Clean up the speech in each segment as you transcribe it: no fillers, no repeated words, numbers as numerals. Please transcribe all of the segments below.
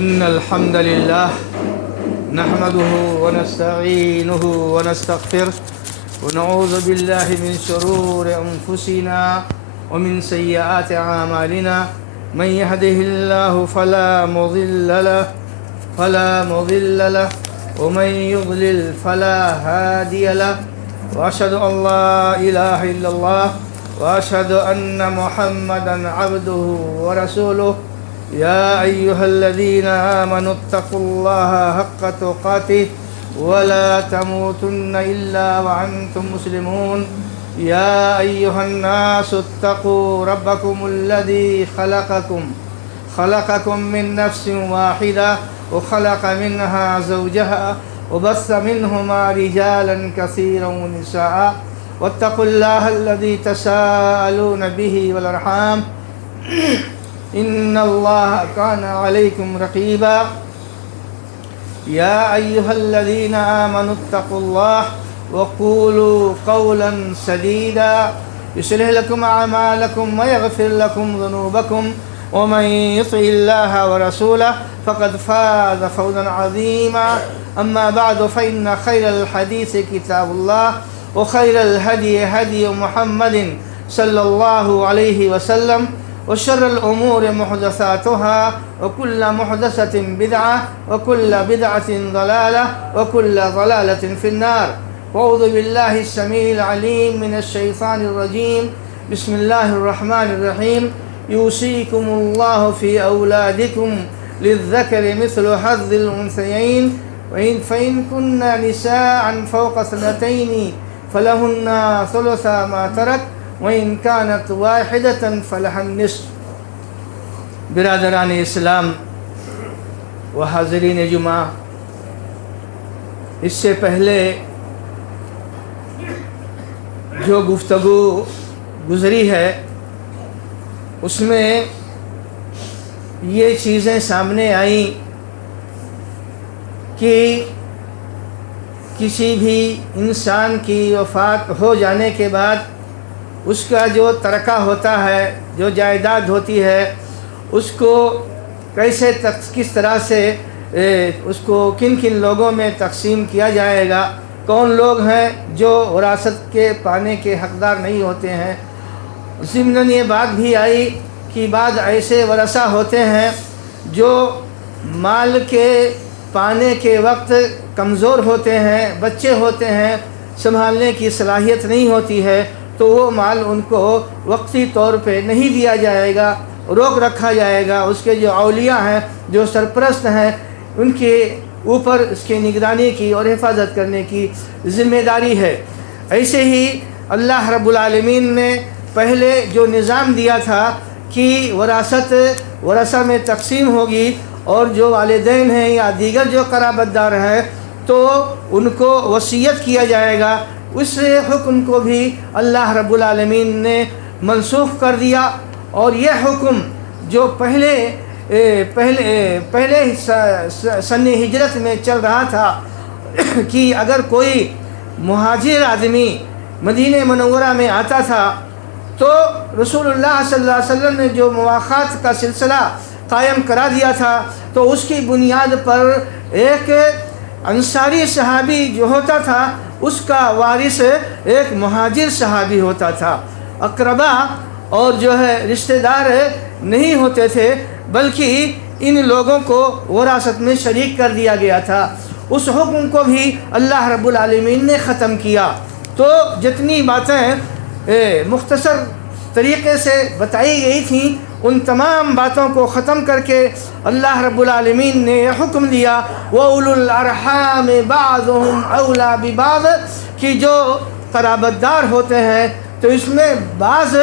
إن الحمد لله نحمده ونستعينه ونستغفره ونعوذ بالله من شرور أنفسنا ومن سيئات أعمالنا من يهده الله فلا مضل له ومن يضلل فلا هادي له وأشهد أن لا إله إلا الله وأشهد أن محمدا عبده ورسوله يا أيها الذين آمنوا اتقوا الله حق تقاته ولا تموتن إلا وأنتم مسلمون يا أيها الناس اتقوا ربكم الذي خلقكم من نفس واحدة وخلق منها زوجها وبث منهما رجالا كثيرا ونساء واتقوا الله الذي تساءلون به والأرحام إن الله كان عليكم رقيبا يا أيها الذين آمنوا اتقوا الله وقولوا قولا سديدا يصلح لكم أعمالكم ويغفر لكم ذنوبكم ومن يطع الله ورسوله فقد فاز فوزا عظيما أما بعد فإن خير الحديث كتاب الله وخير الهدي هدي محمد صلى الله عليه وسلم وشر الأمور محدثاتها وكل محدثة بدعة وكل بدعة ضلالة وكل ضلالة في النار وأعوذ بالله السميع العليم من الشيطان الرجيم بسم الله الرحمن الرحيم يوصيكم الله في أولادكم للذكر مثل حظ الأنثيين فإن كن نساء فوق اثنتين فلهن ثلث ما ترك وإن كانت واحدة فلها النصف. برادران اسلام و حاضرین جمعہ، اس سے پہلے جو گفتگو گزری ہے اس میں یہ چیزیں سامنے آئیں کہ کسی بھی انسان کی وفات ہو جانے کے بعد اس کا جو ترکہ ہوتا ہے، جو جائیداد ہوتی ہے، اس کو کیسے کس طرح سے اس کو کن کن لوگوں میں تقسیم کیا جائے گا، کون لوگ ہیں جو وراثت کے پانے کے حقدار نہیں ہوتے ہیں. ضمناً یہ بات بھی آئی کہ بعض ایسے ورثہ ہوتے ہیں جو مال کے پانے کے وقت کمزور ہوتے ہیں، بچے ہوتے ہیں، سنبھالنے کی صلاحیت نہیں ہوتی ہے، تو وہ مال ان کو وقتی طور پہ نہیں دیا جائے گا، روک رکھا جائے گا. اس کے جو اولیاء ہیں، جو سرپرست ہیں، ان کے اوپر اس کی نگرانی کی اور حفاظت کرنے کی ذمہ داری ہے. ایسے ہی اللہ رب العالمین نے پہلے جو نظام دیا تھا کہ وراثت ورثہ میں تقسیم ہوگی اور جو والدین ہیں یا دیگر جو قرابت دار ہیں تو ان کو وصیت کیا جائے گا، اس حکم کو بھی اللہ رب العالمین نے منسوخ کر دیا. اور یہ حکم جو پہلے سن ہجرت میں چل رہا تھا کہ اگر کوئی مہاجر آدمی مدینہ منورہ میں آتا تھا تو رسول اللہ صلی اللہ علیہ وسلم نے جو مواخات کا سلسلہ قائم کرا دیا تھا، تو اس کی بنیاد پر ایک انصاری صحابی جو ہوتا تھا اس کا وارث ایک مہاجر صحابی ہوتا تھا. اقربا اور جو ہے رشتہ دار نہیں ہوتے تھے، بلکہ ان لوگوں کو وراثت میں شریک کر دیا گیا تھا. اس حکم کو بھی اللہ رب العالمین نے ختم کیا. تو جتنی باتیں مختصر طریقے سے بتائی گئی تھیں، ان تمام باتوں کو ختم کر کے اللہ رب العالمین نے یہ حکم دیا وَأُولُو الْأَرْحَامِ بَعْضُهُمْ أَوْلَى بِبَعْضٍ کہ جو قرابت دار ہوتے ہیں تو اس میں بعض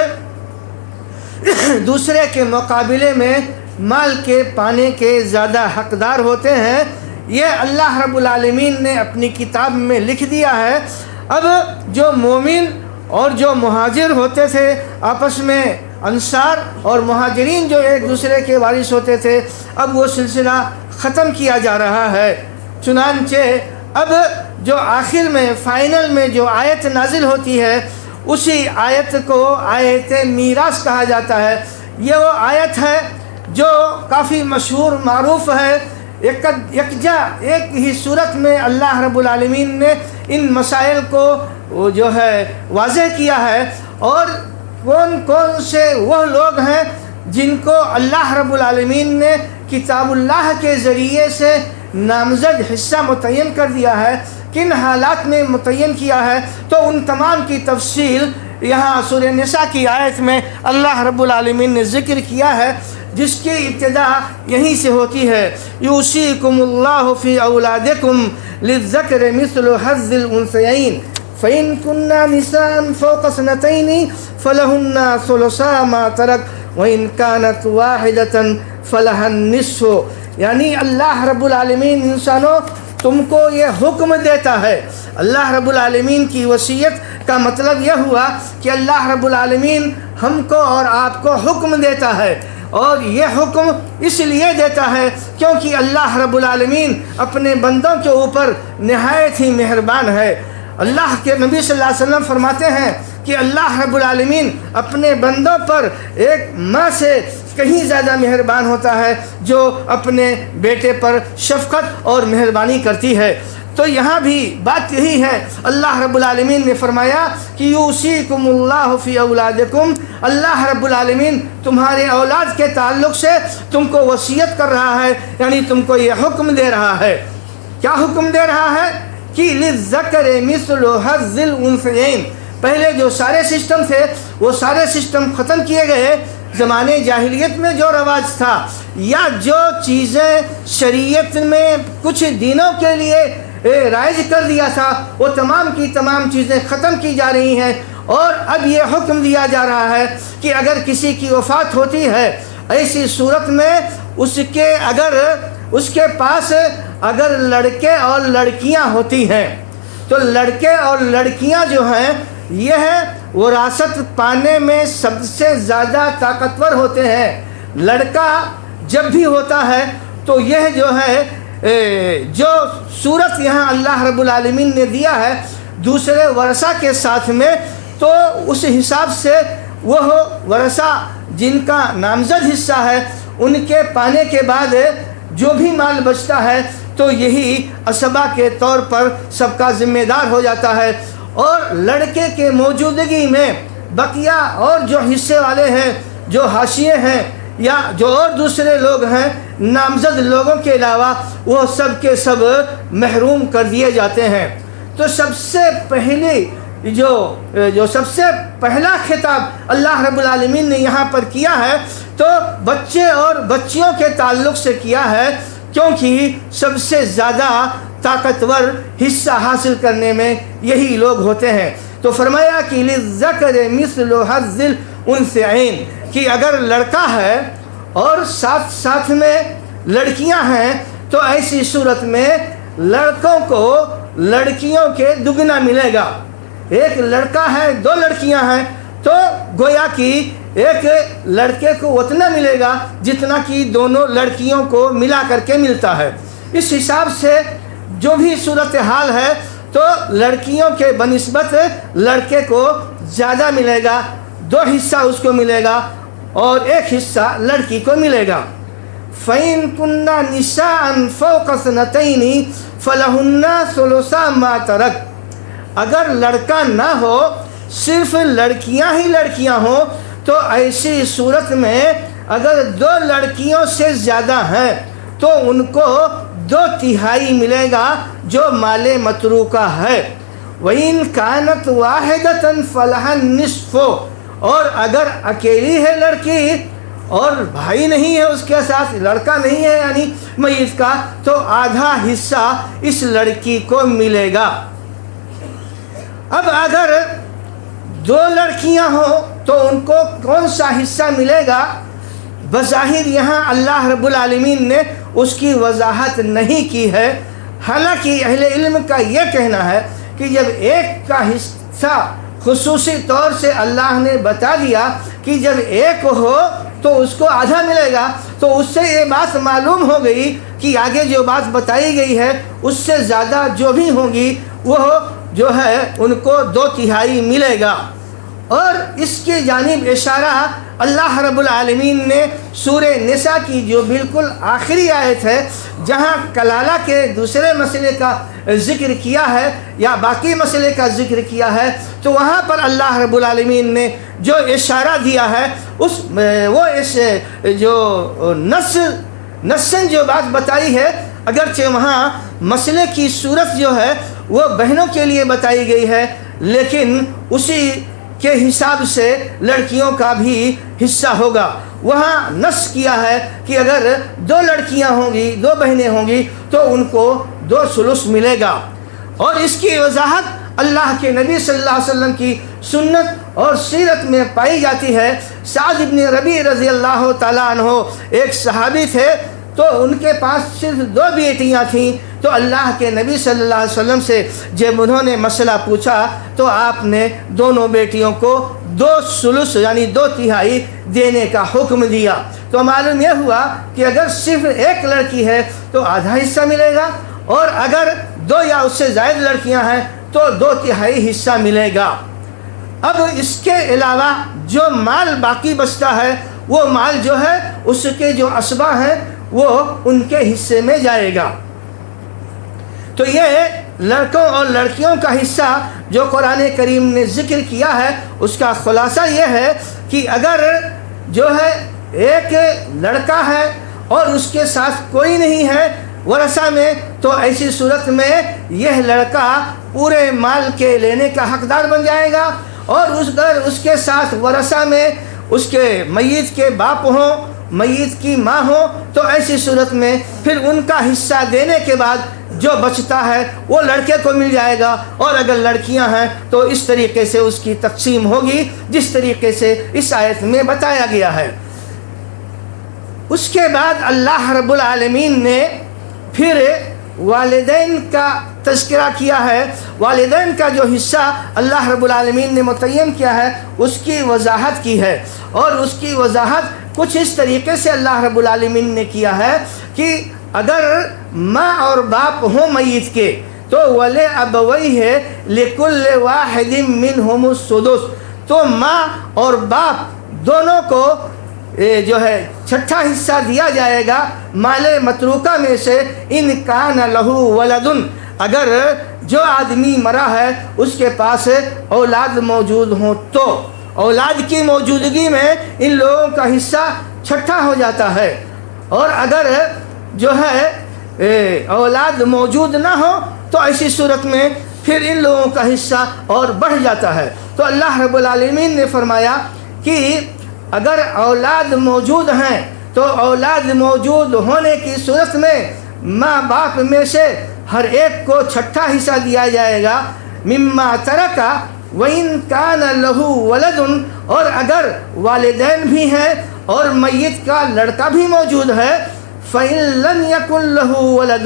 دوسرے کے مقابلے میں مال کے پانے کے زیادہ حقدار ہوتے ہیں. یہ اللہ رب العالمین نے اپنی کتاب میں لکھ دیا ہے. اب جو مومن اور جو مہاجر ہوتے تھے آپس میں، انصار اور مہاجرین جو ایک دوسرے کے وارث ہوتے تھے، اب وہ سلسلہ ختم کیا جا رہا ہے. چنانچہ اب جو آخر میں فائنل میں جو آیت نازل ہوتی ہے اسی آیت کو آیت میراث کہا جاتا ہے. یہ وہ آیت ہے جو کافی مشہور معروف ہے، یکجا ایک ہی صورت میں اللہ رب العالمین نے ان مسائل کو جو ہے واضح کیا ہے، اور کون کون سے وہ لوگ ہیں جن کو اللہ رب العالمین نے کتاب اللہ کے ذریعے سے نامزد حصہ متعین کر دیا ہے، کن حالات میں متعین کیا ہے، تو ان تمام کی تفصیل یہاں سورہ نساء کی آیت میں اللہ رب العالمین نے ذکر کیا ہے، جس کی ابتدا یہیں سے ہوتی ہے، یوصیکم اللہ فی اولادکم للذکر مثل حظ الانثیین فإن كنا نساء فوق اثنتين فلهن ثلثا ما ترك وإن كانت واحدة فلها النصف۔ یعنی اللہ رب العالمین انسانوں تم کو یہ حکم دیتا ہے۔ اللہ رب العالمین کی وصیت کا مطلب یہ ہوا کہ اللہ رب العالمین ہم کو اور آپ کو حکم دیتا ہے، اور یہ حکم اس لیے دیتا ہے کیونکہ اللہ رب العالمین اپنے بندوں کے اوپر نہایت ہی مہربان ہے۔ اللہ کے نبی صلی اللہ علیہ وسلم فرماتے ہیں کہ اللہ رب العالمین اپنے بندوں پر ایک ماں سے کہیں زیادہ مہربان ہوتا ہے جو اپنے بیٹے پر شفقت اور مہربانی کرتی ہے۔ تو یہاں بھی بات یہی ہے، اللہ رب العالمین نے فرمایا کہ یوصیکم اللہ فی اولادکم، اللہ رب العالمین تمہارے اولاد کے تعلق سے تم کو وصیت کر رہا ہے، یعنی تم کو یہ حکم دے رہا ہے۔ کیا حکم دے رہا ہے؟ کہ للذکر مثل حظ الانثیین۔ پہلے جو سارے سسٹم تھے وہ سارے سسٹم ختم کیے گئے۔ زمانے جاہلیت میں جو رواج تھا یا جو چیزیں شریعت میں کچھ دنوں کے لیے رائج کر دیا تھا، وہ تمام کی تمام چیزیں ختم کی جا رہی ہیں، اور اب یہ حکم دیا جا رہا ہے کہ اگر کسی کی وفات ہوتی ہے، ایسی صورت میں اس کے پاس اگر لڑکے اور لڑکیاں ہوتی ہیں تو لڑکے اور لڑکیاں جو ہیں یہ وراثت پانے میں سب سے زیادہ طاقتور ہوتے ہیں۔ لڑکا جب بھی ہوتا ہے تو یہ جو ہے جو صورت یہاں اللہ رب العالمین نے دیا ہے دوسرے ورثہ کے ساتھ میں، تو اس حساب سے وہ ورثہ جن کا نامزد حصہ ہے ان کے پانے کے بعد جو بھی مال بچتا ہے تو یہی عصبہ کے طور پر سب کا ذمہ دار ہو جاتا ہے، اور لڑکے کے موجودگی میں بقیہ اور جو حصے والے ہیں، جو حاشیے ہیں یا جو اور دوسرے لوگ ہیں نامزد لوگوں کے علاوہ، وہ سب کے سب محروم کر دیے جاتے ہیں۔ تو سب سے پہلا خطاب اللہ رب العالمین نے یہاں پر کیا ہے تو بچے اور بچیوں کے تعلق سے کیا ہے، کیونکہ سب سے زیادہ طاقتور حصہ حاصل کرنے میں یہی لوگ ہوتے ہیں۔ تو فرمایا کہ للذکر مثل حظ الانثیین، کہ اگر لڑکا ہے اور ساتھ میں لڑکیاں ہیں تو ایسی صورت میں لڑکوں کو لڑکیوں کے دگنا ملے گا۔ ایک لڑکا ہے، دو لڑکیاں ہیں تو گویا کہ ایک لڑکے کو اتنا ملے گا جتنا کہ دونوں لڑکیوں کو ملا کر کے ملتا ہے۔ اس حساب سے جو بھی صورتحال ہے تو لڑکیوں کے بنسبت لڑکے کو زیادہ ملے گا، 2 حصہ اس کو ملے گا اور 1 حصہ لڑکی کو ملے گا۔ فَإِن كُنَّ نِسَاءً فَوْقَ اثْنَتَيْنِ فَلَهُنَّ ثُلُثَا مَا تَرَكَ۔ اگر لڑکا نہ ہو، صرف لڑکیاں ہی لڑکیاں ہوں، تو ایسی صورت میں اگر 2 لڑکیوں سے زیادہ ہیں تو ان کو 2/3 ملے گا جو مال متروکہ ہے۔ وَإِن كَانَتْ وَاحِدَةً فَلَهَا النِّصْفُ، اور اگر اکیلی ہے لڑکی اور بھائی نہیں ہے اس کے ساتھ، لڑکا نہیں ہے یعنی میت کا، تو آدھا حصہ اس لڑکی کو ملے گا۔ اب اگر 2 لڑکیاں ہوں تو ان کو کون سا حصہ ملے گا؟ بظاہر یہاں اللہ رب العالمین نے اس کی وضاحت نہیں کی ہے، حالانکہ اہل علم کا یہ کہنا ہے کہ جب ایک کا حصہ خصوصی طور سے اللہ نے بتا دیا کہ جب ایک ہو تو اس کو آدھا ملے گا، تو اس سے یہ بات معلوم ہو گئی کہ آگے جو بات بتائی گئی ہے اس سے زیادہ جو بھی ہوں گی وہ جو ہے ان کو 2/3 ملے گا۔ اور اس کی جانب اشارہ اللہ رب العالمین نے سورہ نساء کی جو بالکل آخری آیت ہے جہاں کلالہ کے دوسرے مسئلے کا ذکر کیا ہے یا باقی مسئلے کا ذکر کیا ہے، تو وہاں پر اللہ رب العالمین نے جو اشارہ دیا ہے اس جو نصاً جو بات بتائی ہے، اگرچہ وہاں مسئلے کی صورت جو ہے وہ بہنوں کے لیے بتائی گئی ہے، لیکن اسی کے حساب سے لڑکیوں کا بھی حصہ ہوگا۔ وہاں نص کیا ہے کہ اگر 2 لڑکیاں ہوں گی، 2 بہنیں ہوں گی تو ان کو 2 ثلث ملے گا، اور اس کی وضاحت اللہ کے نبی صلی اللہ علیہ وسلم کی سنت اور سیرت میں پائی جاتی ہے۔ سعد بن ربیع رضی اللہ تعالیٰ عنہ ایک صحابی تھے، تو ان کے پاس صرف 2 بیٹیاں تھیں، تو اللہ کے نبی صلی اللہ علیہ وسلم سے جب انہوں نے مسئلہ پوچھا تو آپ نے دونوں بیٹیوں کو 2 ثلث یعنی 2/3 دینے کا حکم دیا۔ تو معلوم یہ ہوا کہ اگر صرف ایک لڑکی ہے تو آدھا حصہ ملے گا، اور اگر 2 یا اس سے زائد لڑکیاں ہیں تو 2/3 حصہ ملے گا۔ اب اس کے علاوہ جو مال باقی بچتا ہے، وہ مال جو ہے اس کے جو اسبا ہیں وہ ان کے حصے میں جائے گا۔ تو یہ لڑکوں اور لڑکیوں کا حصہ جو قرآن کریم نے ذکر کیا ہے، اس کا خلاصہ یہ ہے کہ اگر جو ہے ایک لڑکا ہے اور اس کے ساتھ کوئی نہیں ہے ورثہ میں، تو ایسی صورت میں یہ لڑکا پورے مال کے لینے کا حقدار بن جائے گا، اور اس کے ساتھ ورثہ میں اس کے میت کے باپ ہوں، میت کی ماں ہو، تو ایسی صورت میں پھر ان کا حصہ دینے کے بعد جو بچتا ہے وہ لڑکے کو مل جائے گا، اور اگر لڑکیاں ہیں تو اس طریقے سے اس کی تقسیم ہوگی جس طریقے سے اس آیت میں بتایا گیا ہے۔ اس کے بعد اللہ رب العالمین نے پھر والدین کا تذکرہ کیا ہے۔ والدین کا جو حصہ اللہ رب العالمین نے متعین کیا ہے اس کی وضاحت کی ہے، اور اس کی وضاحت کچھ اس طریقے سے اللہ رب العالمین نے کیا ہے کہ اگر ماں اور باپ ہوں میت کے تو وَلِأَبَوَيْهِ لِكُلِّ وَاحِدٍ مِّنْهُمُ السُّدُسُ، تو ماں اور باپ دونوں کو جو ہے 6واں حصہ دیا جائے گا مال متروکہ میں سے، ان کان لہو ولدن، اگر جو آدمی مرا ہے اس کے پاس اولاد موجود ہوں تو اولاد کی موجودگی میں ان لوگوں کا حصہ 6واں ہو جاتا ہے، اور اگر جو ہے اولاد موجود نہ ہو تو ایسی صورت میں پھر ان لوگوں کا حصہ اور بڑھ جاتا ہے۔ تو اللہ رب العالمین نے فرمایا کہ اگر اولاد موجود ہیں تو اولاد موجود ہونے کی صورت میں ماں باپ میں سے ہر ایک کو 6واں حصہ دیا جائے گا، مما ترکا وَإِن كَانَ لَهُ وَلَدٌ، اور اگر والدین بھی ہیں اور میت کا لڑکا بھی موجود ہے، فَإِن لَمْ يَكُنْ لَهُ وَلَدٌ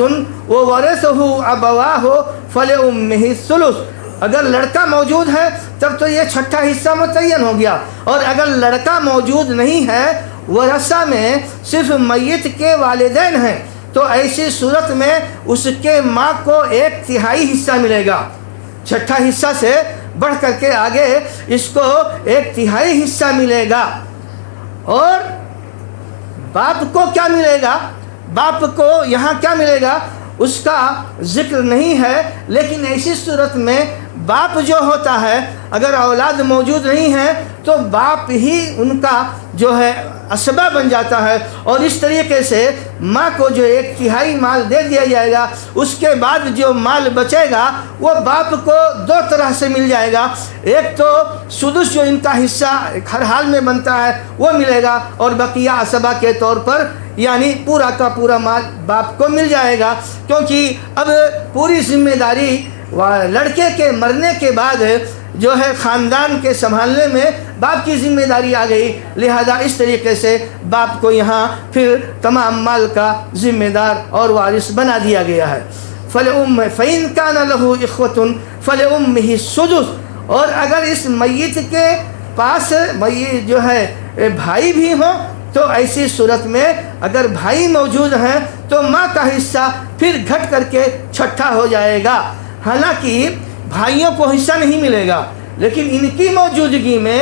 وَوَرِثَهُ أَبَوَاهُ فَلِأُمِّهِ الثُّلُثُ، اگر لڑکا موجود ہے تب تو یہ 6واں حصہ متعین ہو گیا، اور اگر لڑکا موجود نہیں ہے، ورثہ میں صرف میت کے والدین ہیں، تو ایسی صورت میں اس کے ماں کو 1/3 حصہ ملے گا۔ 6واں حصہ سے بڑھ کر کے آگے اس کو 1/3 حصہ ملے گا۔ اور باپ کو کیا ملے گا؟ باپ کو یہاں کیا ملے گا اس کا ذکر نہیں ہے، لیکن ایسی صورت میں باپ جو ہوتا ہے اگر اولاد موجود نہیں ہے تو باپ ہی ان کا جو ہے اسبہ بن جاتا ہے، اور اس طریقے سے ماں کو جو 1/3 مال دے دیا جائے گا، اس کے بعد جو مال بچے گا وہ باپ کو 2 طرح سے مل جائے گا۔ ایک تو سدس جو ان کا حصہ ہر حال میں بنتا ہے وہ ملے گا، اور بقیہ اسبہ کے طور پر یعنی پورا کا پورا مال باپ کو مل جائے گا، کیونکہ اب پوری ذمہ داری لڑکے کے مرنے کے بعد جو ہے خاندان کے سنبھالنے میں باپ کی ذمہ داری آ گئی، لہذا اس طریقے سے باپ کو یہاں پھر تمام مال کا ذمہ دار اور وارث بنا دیا گیا ہے۔ فَإِن كَانَ لَهُ إِخْوَةٌ فَلِأُمِّهِ السُّدُسُ، اور اگر اس میت کے پاس میت جو ہے بھائی بھی ہوں تو ایسی صورت میں اگر بھائی موجود ہیں تو ماں کا حصہ پھر گھٹ کر کے 6واں ہو جائے گا۔ حالانکہ بھائیوں کو حصہ نہیں ملے گا، لیکن ان کی موجودگی میں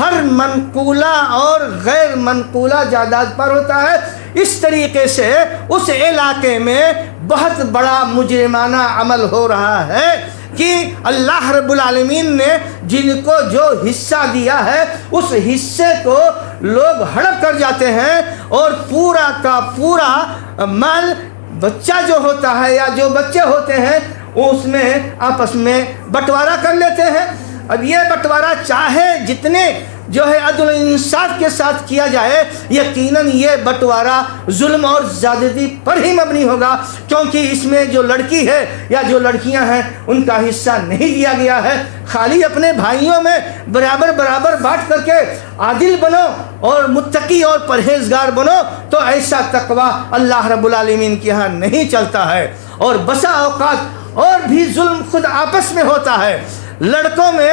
ہر منقولہ اور غیر منقولہ جائیداد پر ہوتا ہے۔ اس طریقے سے اس علاقے میں بہت بڑا مجرمانہ عمل ہو رہا ہے کہ اللہ رب العالمین نے جن کو جو حصہ دیا ہے اس حصے کو لوگ ہڑپ کر جاتے ہیں اور پورا کا پورا مال بچہ جو ہوتا ہے یا جو بچے ہوتے ہیں اس میں آپس میں بٹوارہ کر لیتے ہیں۔ اب یہ بٹوارہ چاہے جتنے جو ہے عدل و انصاف کے ساتھ کیا جائے، یقیناً یہ بٹوارہ ظلم اور زیادتی پر ہی مبنی ہوگا، کیونکہ اس میں جو لڑکی ہے یا جو لڑکیاں ہیں ان کا حصہ نہیں دیا گیا ہے۔ خالی اپنے بھائیوں میں برابر برابر بانٹ کر کے عادل بنو اور متقی اور پرہیزگار بنو، تو ایسا تقوی اللہ رب العالمین کے ہاں نہیں چلتا ہے۔ اور بسا اوقات اور بھی ظلم خود آپس میں ہوتا ہے۔ لڑکوں میں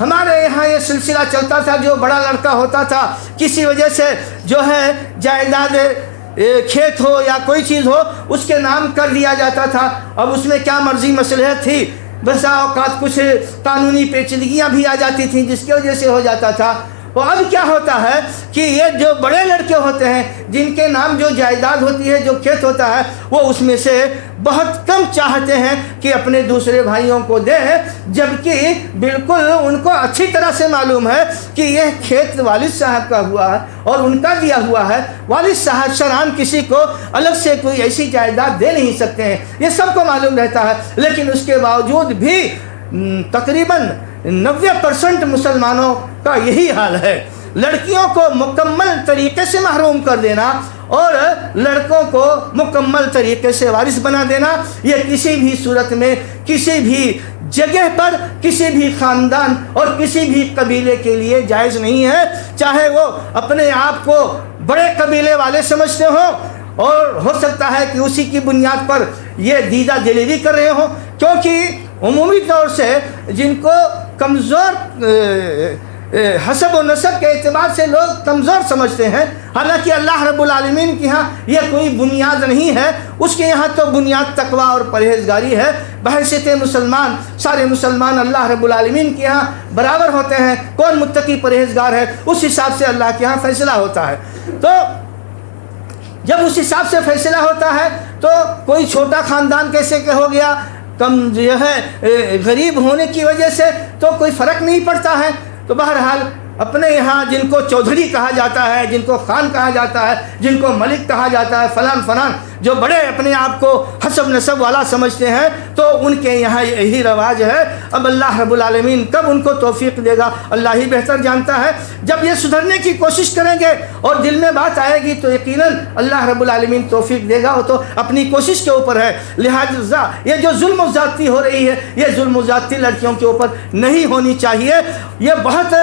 ہمارے یہاں یہ سلسلہ چلتا تھا، جو بڑا لڑکا ہوتا تھا کسی وجہ سے جو ہے جائیداد کھیت ہو یا کوئی چیز ہو اس کے نام کر دیا جاتا تھا۔ اب اس میں کیا مرضی مصلحت تھی، بسا اوقات کچھ قانونی پیچیدگیاں بھی آ جاتی تھیں جس کی وجہ سے ہو جاتا تھا۔ تو اب کیا ہوتا ہے کہ یہ جو بڑے لڑکے ہوتے ہیں جن کے نام جو جائیداد ہوتی ہے، جو کھیت ہوتا ہے، وہ اس میں سے بہت کم چاہتے ہیں کہ اپنے دوسرے بھائیوں کو دیں، جبکہ بالکل ان کو اچھی طرح سے معلوم ہے کہ یہ کھیت والد صاحب کا ہوا ہے اور ان کا دیا ہوا ہے۔ والد صاحب شرعاً کسی کو الگ سے کوئی ایسی جائیداد دے نہیں سکتے ہیں، یہ سب کو معلوم رہتا ہے، لیکن اس کے باوجود بھی تقریباً 90% مسلمانوں کا یہی حال ہے۔ لڑکیوں کو مکمل طریقے سے محروم کر دینا اور لڑکوں کو مکمل طریقے سے وارث بنا دینا، یہ کسی بھی صورت میں کسی بھی جگہ پر کسی بھی خاندان اور کسی بھی قبیلے کے لیے جائز نہیں ہے، چاہے وہ اپنے آپ کو بڑے قبیلے والے سمجھتے ہوں اور ہو سکتا ہے کہ اسی کی بنیاد پر یہ دیدہ دلیری کر رہے ہوں، کیونکہ عمومی طور سے جن کو کمزور حسب و نسب کے اعتبار سے لوگ کمزور سمجھتے ہیں، حالانکہ اللہ رب العالمین کے ہاں یہ کوئی بنیاد نہیں ہے، اس کے یہاں تو بنیاد تقوی اور پرہیزگاری ہے۔ بحیثیت مسلمان سارے مسلمان اللہ رب العالمین کے ہاں برابر ہوتے ہیں، کون متقی پرہیزگار ہے اس حساب سے اللہ کے ہاں فیصلہ ہوتا ہے۔ تو جب اس حساب سے فیصلہ ہوتا ہے تو کوئی چھوٹا خاندان کیسے کہ ہو گیا، کم جو ہے غریب ہونے کی وجہ سے تو کوئی فرق نہیں پڑتا ہے۔ تو بہرحال اپنے یہاں جن کو چودھری کہا جاتا ہے، جن کو خان کہا جاتا ہے، جن کو ملک کہا جاتا ہے، فلان فلان، جو بڑے اپنے آپ کو حسب نسب والا سمجھتے ہیں، تو ان کے یہاں یہی رواج ہے۔ اب اللہ رب العالمین کب ان کو توفیق دے گا اللہ ہی بہتر جانتا ہے۔ جب یہ سدھرنے کی کوشش کریں گے اور دل میں بات آئے گی تو یقیناً اللہ رب العالمین توفیق دے گا، وہ تو اپنی کوشش کے اوپر ہے۔ لہٰذا یہ جو ظلم و زیادتی ہو رہی ہے، یہ ظلم و زیادتی لڑکیوں کے اوپر نہیں ہونی چاہیے۔ یہ بہت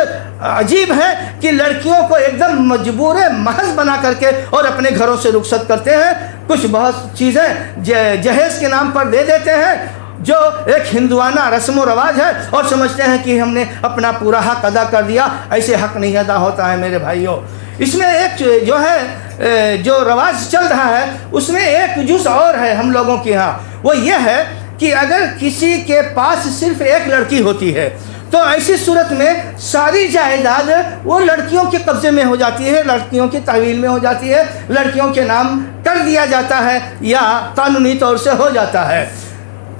عجیب ہے کہ لڑکیوں کو ایک دم مجبور محض بنا کر کے اور اپنے گھروں سے رخصت کرتے ہیں، کچھ بہت چیزیں جہیز کے نام پر دے دیتے ہیں جو ایک ہندوانہ رسم و رواج ہے، اور سمجھتے ہیں کہ ہم نے اپنا پورا حق ادا کر دیا۔ ایسے حق نہیں ادا ہوتا ہے میرے بھائیوں۔ اس میں ایک جو ہے جو رواج چل رہا ہے اس میں ایک جز اور ہے ہم لوگوں کے ہاں، وہ یہ ہے کہ اگر کسی کے پاس صرف ایک لڑکی ہوتی ہے تو ایسی صورت میں ساری جائیداد وہ لڑکیوں کے قبضے میں ہو جاتی ہے، لڑکیوں کی تحویل میں ہو جاتی ہے، لڑکیوں کے نام کر دیا جاتا ہے یا قانونی طور سے ہو جاتا ہے۔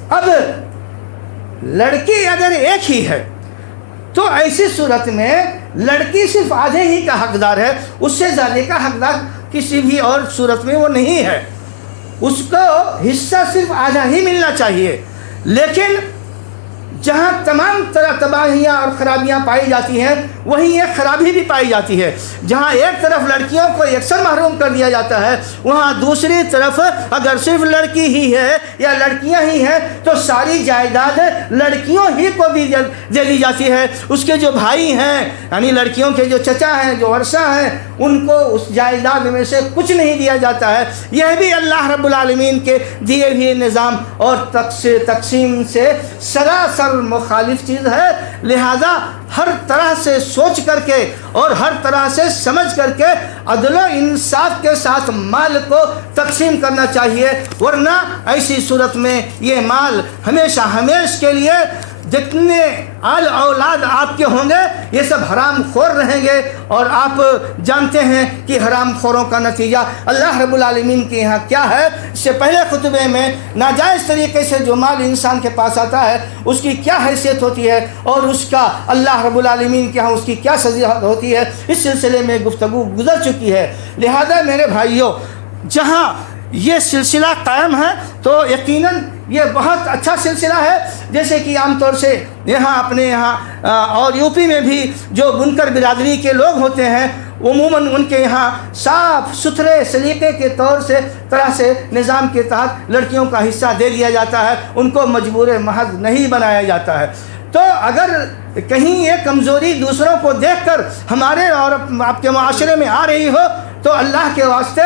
اب لڑکی اگر ایک ہی ہے تو ایسی صورت میں لڑکی صرف آدھے ہی کا حقدار ہے، اس سے زیادہ کا حقدار کسی بھی اور صورت میں وہ نہیں ہے۔ اس کو حصہ صرف آدھا ہی ملنا چاہیے، لیکن جہاں تمام طرح تباہیاں اور خرابیاں پائی جاتی ہیں وہیں ایک خرابی بھی پائی جاتی ہے۔ جہاں ایک طرف لڑکیوں کو یکسر محروم کر دیا جاتا ہے، وہاں دوسری طرف اگر صرف لڑکی ہی ہے یا لڑکیاں ہی ہیں تو ساری جائیداد لڑکیوں ہی کو بھی دے دی جاتی ہے۔ اس کے جو بھائی ہیں یعنی لڑکیوں کے جو چچا ہیں، جو ورثہ ہیں، ان کو اس جائیداد میں سے کچھ نہیں دیا جاتا ہے۔ یہ بھی اللہ رب العالمین کے دیے ہوئے نظام اور تقسیم سے سراسر مخالف چیز ہے۔ لہذا ہر طرح سے سوچ کر کے اور ہر طرح سے سمجھ کر کے عدل و انصاف کے ساتھ مال کو تقسیم کرنا چاہیے، ورنہ ایسی صورت میں یہ مال ہمیشہ کے لیے جتنے آل اولاد آپ کے ہوں گے یہ سب حرام خور رہیں گے، اور آپ جانتے ہیں کہ حرام خوروں کا نتیجہ اللہ رب العالمین کے یہاں کیا ہے۔ اس سے پہلے خطبے میں ناجائز طریقے سے جو مال انسان کے پاس آتا ہے اس کی کیا حیثیت ہوتی ہے اور اس کا اللہ رب العالمین کے ہاں اس کی کیا سزا ہوتی ہے، اس سلسلے میں گفتگو گزر چکی ہے۔ لہذا میرے بھائیوں، جہاں یہ سلسلہ قائم ہے تو یقیناً یہ بہت اچھا سلسلہ ہے، جیسے کہ عام طور سے یہاں اپنے یہاں اور یو پی میں بھی جو بنکر برادری کے لوگ ہوتے ہیں عموماً ان کے یہاں صاف ستھرے سلیقے کے طرح سے نظام کے تحت لڑکیوں کا حصہ دے دیا جاتا ہے، ان کو مجبور محض نہیں بنایا جاتا ہے۔ تو اگر کہیں یہ کمزوری دوسروں کو دیکھ کر ہمارے اور آپ کے معاشرے میں آ رہی ہو تو اللہ کے واسطے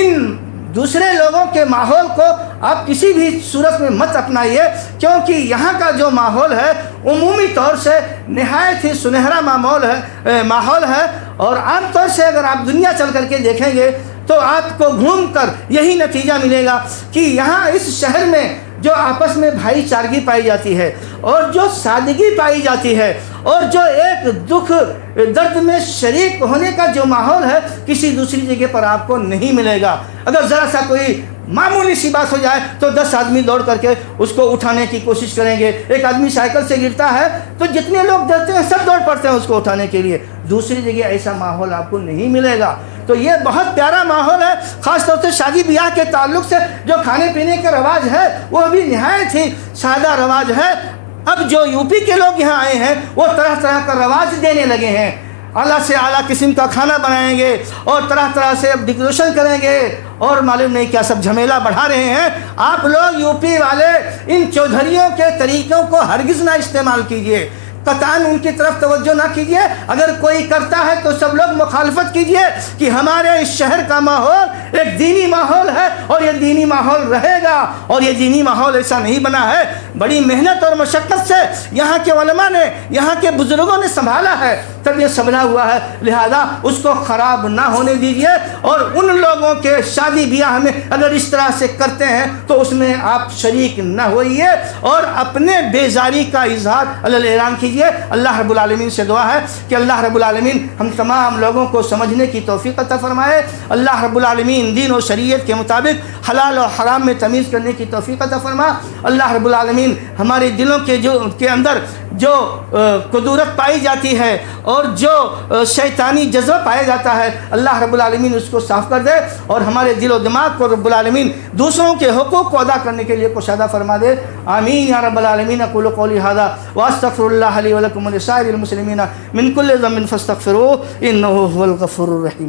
ان دوسرے لوگوں کے ماحول کو آپ کسی بھی صورت میں مت اپنائیے، کیونکہ یہاں کا جو ماحول ہے عمومی طور سے نہایت ہی سنہرا ماحول ہے، اور عام طور سے اگر آپ دنیا چل کر کے دیکھیں گے تو آپ کو گھوم کر یہی نتیجہ ملے گا کہ یہاں اس شہر میں جو آپس میں بھائی چارگی پائی جاتی ہے اور جو سادگی پائی جاتی ہے اور جو ایک دکھ درد میں شریک ہونے کا جو ماحول ہے کسی دوسری جگہ پر آپ کو نہیں ملے گا۔ اگر ذرا سا کوئی معمولی سی بات ہو جائے تو 10 آدمی دوڑ کر کے اس کو اٹھانے کی کوشش کریں گے، ایک آدمی سائیکل سے گرتا ہے تو جتنے لوگ ڈرتے ہیں سب دوڑ پڑتے ہیں اس کو اٹھانے کے لیے۔ دوسری جگہ ایسا ماحول آپ کو نہیں ملے گا۔ تو یہ بہت پیارا ماحول ہے، خاص طور سے شادی بیاہ کے تعلق سے جو کھانے پینے کا رواج ہے وہ بھی نہایت ہی سادہ رواج ہے۔ اب جو یو پی کے لوگ یہاں آئے ہیں وہ طرح طرح کا رواج دینے لگے ہیں، اعلیٰ سے اعلیٰ قسم کا کھانا بنائیں گے اور طرح طرح سے ڈیکوریشن کریں گے اور معلوم نہیں کیا سب جھمیلا بڑھا رہے ہیں۔ آپ لوگ یو پی والے ان چودھریوں کے طریقوں کو ہرگز نہ استعمال کیجیے، قطعاً ان کی طرف توجہ نہ کیجیے۔ اگر کوئی کرتا ہے تو سب لوگ مخالفت کیجیے کہ ہمارے اس شہر کا ماحول ایک دینی ماحول ہے اور یہ دینی ماحول رہے گا، اور یہ دینی ماحول ایسا نہیں بنا ہے، بڑی محنت اور مشقت سے یہاں کے علماء نے یہاں کے بزرگوں نے سنبھالا ہے تب یہ سنبھلا ہوا ہے۔ لہذا اس کو خراب نہ ہونے دیجیے، اور ان لوگوں کے شادی بیاہ میں اگر اس طرح سے کرتے ہیں تو اس میں آپ شریک نہ ہوئیے اور اپنے بیزاری کا اظہار علی اعلان کیجیے۔ اللہ رب العالمین سے دعا ہے کہ اللہ رب العالمین ہم تمام لوگوں کو سمجھنے کی توفیق عطا فرمائے۔ اللہ رب العالمین دین و شریعت کے مطابق حلال و حرام میں تمیز کرنے کی توفیق عطا فرما۔ اللہ رب العالمین ہمارے دلوں کے اندر جو قدورت پائی جاتی ہے اور جو شیطانی جذبہ پایا جاتا ہے اللہ رب العالمین اس کو صاف کر دے، اور ہمارے دل و دماغ کو رب العالمین دوسروں کے حقوق کو ادا کرنے کے لیے کشادہ فرما دے۔ آمین یا رب العالمین۔ اقول قولی ھذا واستغفر اللہ لی ولکم ولسائر المسلمین من کل ذنب فاستغفروہ انہ ھو الغفور الرحیم۔